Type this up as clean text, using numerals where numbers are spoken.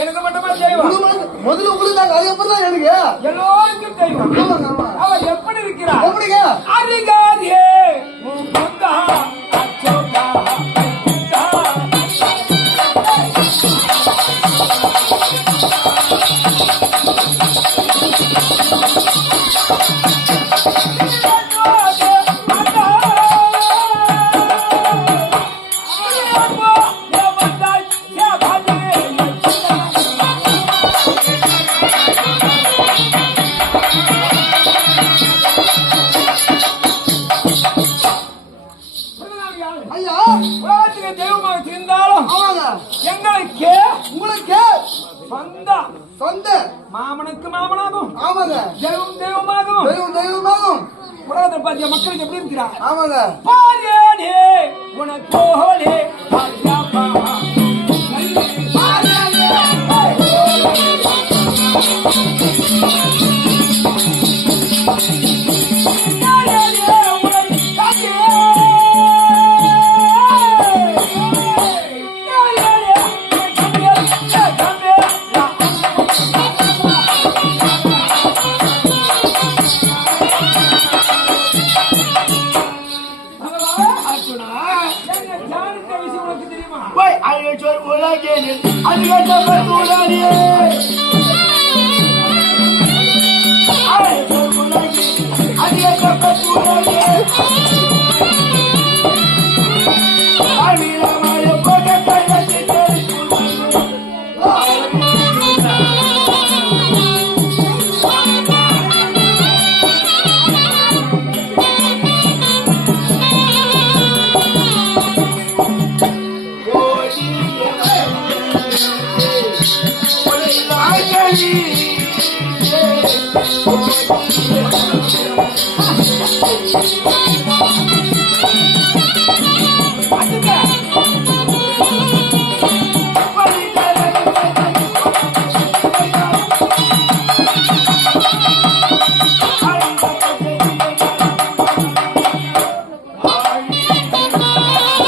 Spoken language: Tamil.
எனக்கு மட்டுமா தெய்வம்? முதல்ல உங்களுக்கு தான், அது எப்படிதான் எனக்கு எல்லோருக்கும் தெய்வம். அவ எப்படி இருக்கிறார்? எப்படிங்க? அதிகாரியே முகுந்தா அச்சோதா முகுந்தா மாமனுக்கு மாமனாகும். ஆமாங்க. தெய்வம் தெய்வமாகும். தெய்வம் தெய்வமாகும். உலகத்தில் பாத்தியா மக்களுக்கு எப்படி இருக்கிறார்? ஆமாங்க. பாரியாடே உனக்கோடே I